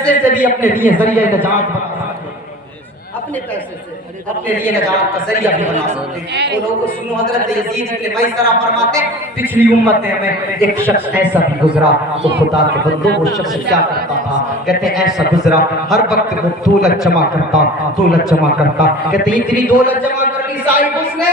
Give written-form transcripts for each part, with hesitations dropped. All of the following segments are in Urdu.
پیسے سے بھی اپنے لیے ذریعہ نجات بنا سکتے ہیں، اپنے پیسے سے اپنے لیے نجات کا ذریعہ بھی بنا سکتے ہیں۔ وہ لوگوں سنو، حضرت یزید ابن میسرہ فرماتے ہیں پچھلی امتیں میں ایک شخص ایسا بھی گزرا تو خدا کے بندوں وہ شخص کیا کرتا تھا، کہتے ہیں ایسا گزرا ہر وقت وہ دولت جمع کرتا، کہتے ہیں اتنی دولت جمع کر لی صاحب اس نے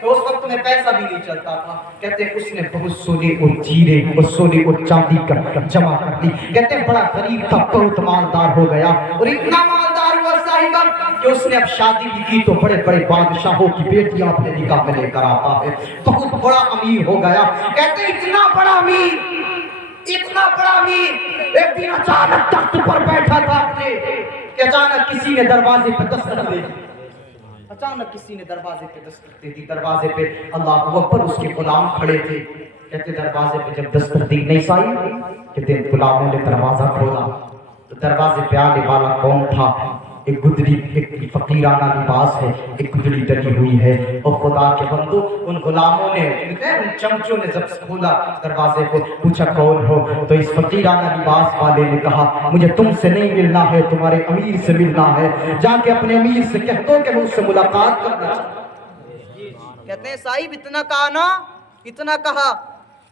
تو اس وقت میں پیسہ بھی نہیں چلتا تھا، کہتے ہیں اس نے بہت سونے اور جیرے اور سونے اور چاندی کر جمع کر دی، کہتے ہیں بڑا غریب تھا، بہت مالدار ہو گیا اور اتنا مالدار ہوا صاحبہ کہ اس نے اب شادی بھی کی تو بڑے بڑے بادشاہوں کی بیٹیاں اپنے نکاح میں لے کر آتا ہے، بہت بڑا امیر ہو گیا، کہتے ہیں اتنا بڑا امیر ایک دن اچانک تخت پر بیٹھا تھا اپنے کہ اچانک کسی نے دروازے پہ دستک دے دی، اچانک کسی نے دروازے پہ دستک دے دی، دروازے پہ اللہ اکبر اس کے غلام کھڑے تھے، کہتے دروازے پہ جب دستک دی نہیں سائی، کہتے غلاموں نے دروازہ کھولا تو دروازے پہ آنے والا کون تھا، ایک گدڑی، ایک فقیرانہ لباس ہے، ایک گدڑی ڈلی ہوئی ہے، اور خدا کے بندو ان غلاموں نے ان چمچوں نے جب کھولا دروازے کو پوچھا کون ہو تو اس فقیرانہ لباس والے نے کہا مجھے تم سے نہیں ملنا ہے، تمہارے امیر سے ملنا ہے، جا کے اپنے امیر سے کہہ دو کہ میں اس سے ملاقات کرنا چاہتا ہوں۔ کہتے ہیں صاحب اتنا کہا نا، اتنا کہا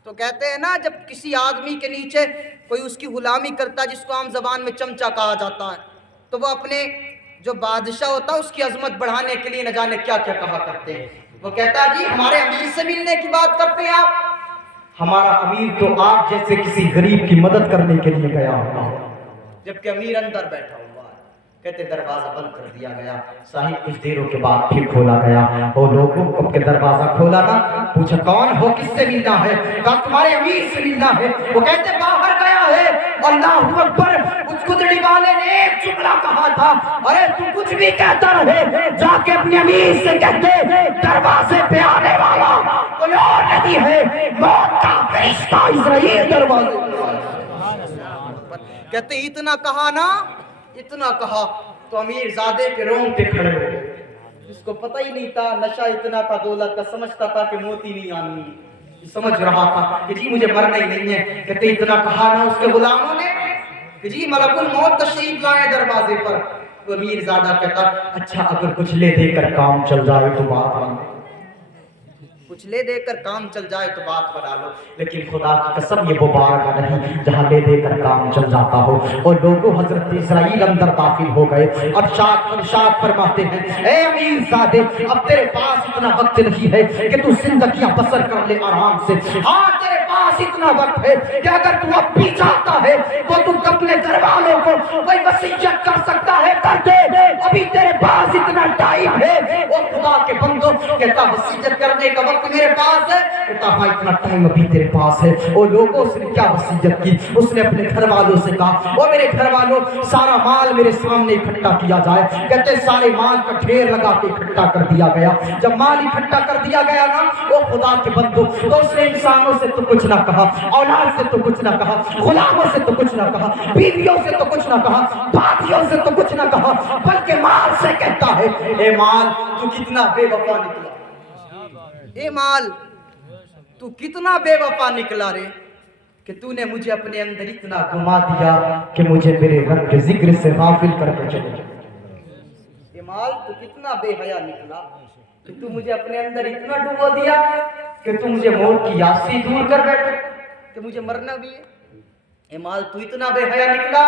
تو کہتے ہیں نا جب کسی آدمی کے نیچے کوئی اس کی غلامی کرتا ہے جس کو عام زبان میں چمچہ کہا جاتا ہے تو وہ اپنے جو بادشاہ ہوتا ہے اس کی عظمت بڑھانے کے لیے نہ جانے کیا کیا کہا کرتے ہیں، وہ کہتا ہے جی ہمارے امیر سے ملنے کی بات کرتے ہیں آپ، ہمارا امیر تو آپ جیسے کسی غریب کی مدد کرنے کے لیے گیا ہوگا، جبکہ امیر اندر بیٹھا ہوا ہے۔ کہتے دروازہ بند کر دیا گیا، صاحب کچھ دیروں کے بعد پھر کھولا گیا، وہ لوگوں کو کہ دروازہ کھولا نا، پوچھا کون ہو، کس سے ملنا ہے، کہا تمہارے امیر سے ملنا ہے، وہ کہتے باہر گیا ہے، اللہ اکبر، اس گدڑی والے نے ایک جملہ کہا تھا، ارے تو کچھ بھی کہتا رہے، جا کے اپنے امیر سے کہتے دروازے پہ آنے والا کوئی اور نہیں ہے، موت کا فرشتہ عزرائیل دروازے پہ آیا۔ کہتے ہیں اتنا کہا نا، اتنا کہا تو امیر زادے کے رونگٹے کھڑے ہو گئے، اس کو پتہ ہی نہیں تھا، نشہ اتنا تھا دولت کا، سمجھتا تھا کہ موت ہی نہیں آنی، سمجھ رہا تھا کہ جی مجھے مرنا ہی نہیں ہے، کہتے اتنا کہا نا اس کے غلاموں نے کہ جی ملک الموت تشریف لائے دروازے پر، تو امیر زادہ کہتا اچھا اگر کچھ لے دے کر کام چل جائے تو بات بنا، کچھ لے دے کر کام چل جائے تو بات بنا لو، لیکن خدا کی قسم یہ وہ بارگاہ نہیں جہاں لے دے کر کام چل جاتا ہو، اور لوگوں حضرت اسرائیل اندر داخل ہو گئے، ارشاد فرماتے ہیں اے امیر زادے اب تیرے پاس اتنا وقت نہیں ہے کہ تو زندگیاں بسر کر لے آرام سے، ہاں تیرے پاس اتنا وقت ہے کہ اگر تو اب بھی چاہتا ہے تو تو اپنے گھر والوں کو کوئی وصیت کر سکتا ہے کر دے، ابھی تیرے پاس اتنا ٹائم ہے، اور خدا کے بندوں کہتا وصیت کرنے کا وقت میرے پاس ہے، کہتا ہاں اتنا ٹائم ابھی تیرے پاس ہے، اور لوگوں سے کیا وصیت کی، اس نے اپنے گھر والوں سے کہا وہ میرے گھر والوں سارا مال میرے سامنے اکٹھا کیا جائے، کہتے سارے مال کا ڈھیر لگا کے اکٹھا کر دیا گیا، جب مال اکٹھا کر دیا گیا نا وہ خدا کے بندوں تو اس نے انسانوں سے تو کچھ نہ کہا، اولاد سے تو کچھ نہ کہا، غلاموں سے تو کچھ نہ کہا، بیویوں سے تو کچھ نہ کہا، بھائیوں سے تو کچھ نہ کہا، بلکہ مال سے کہتا ہے اے مال تو کتنا بے وفا نکلا، اے مال تو کتنا بے وفا نکلا رے کہ تو نے مجھے اپنے اندر اتنا گما دیا کہ مجھے میرے رب کے ذکر سے غافل کر کے چلے جائے، اے مال تو کتنا بے حیا نکلا کہ تو مجھے اپنے اندر اتنا ڈبو دیا کہ تو مجھے موت کی یاد سے دور کر بیٹھے، کہ مجھے مرنا بھی ہے، اے مال تو اتنا بے حیا نکلا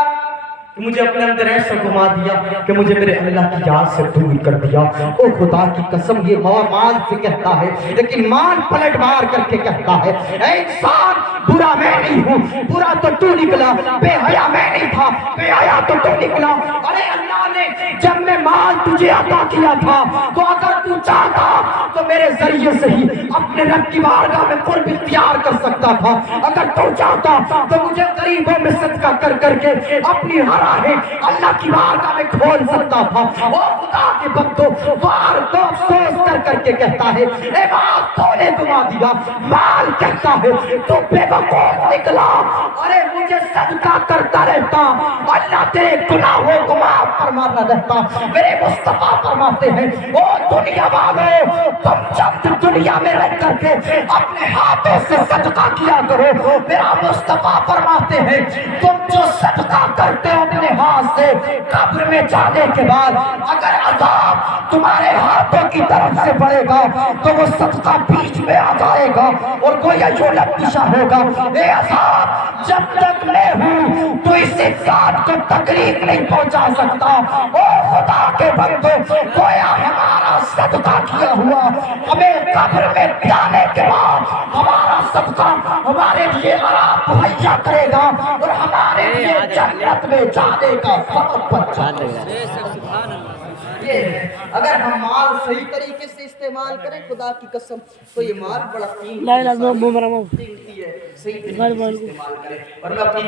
کہ مجھے اپنے اندر ایسا گھما دیا کہ مجھے میرے اللہ کی یاد سے دور کر دیا، او خدا کی قسم یہ مال سے کہتا ہے، لیکن مال پلٹ مار کر کے کہتا ہے اے انسان برا میں نہیں ہوں، برا تو تو نکلا، بے حیا میں نہیں تھا، بے حیا تو تو نکلا، ارے اللہ نے جب میں مال تجھے عطا کیا تھا تو اگر تو چاہتا تو میرے ذریعے سے ہی اپنے رب کی بارگاہ میں قرب اختیار کر سکتا تھا، اگر تو چاہتا تو مجھے غریبوں میں صدقہ کر کر کے اپنی ہر راہیں اللہ کی بارگاہ میں کھول سکتا تھا، وہ خدا کے بندوں وار کو افسوس کر کر کے کہتا ہے اے مال تو نے گما دیا، مال کہتا ہے تو بے وقوف نکلا، ارے مجھے صدقہ کرتا رہتا اللہ تیرے گناہوں کو معاف فرماتا رہتا، میرے مصطفیٰ فرماتے ہیں او دنیا والوں تم جب دنیا میں رہ کر کے اپنے ہاتھوں سے صدقہ کیا کرو، میرا مصطفیٰ فرماتے ہیں تم جو صدقہ کرتے ہو اپنے ہاتھ سے قبر میں جانے کے بعد اگر عذاب تمہارے ہاتھوں کی طرف سے پڑے گا تو وہ صدقہ بیچ میں آ جائے گا اور کوئی اجولت دشا ہوگا. اے عذاب جب تک میں ہوں تو اس ذات کو تکلیف نہیں پہنچا سکتا. او خدا کے بندو گویا ہمارا صدقہ کیا ہوا ہمیں قبر میں جانے کے بعد ہمارا صدقہ ہمارے لیے آرام مہیا کرے گا اور ہمارے لیے جنت میں جانے کا سبب بن جائے گا. یہ اگر ہم مال صحیح طریقے سے استعمال کریں خدا کی قسم تو یہ مال بڑا قیمتی ہے. صحیح طریقے سے استعمال کریں. اور میں اپنی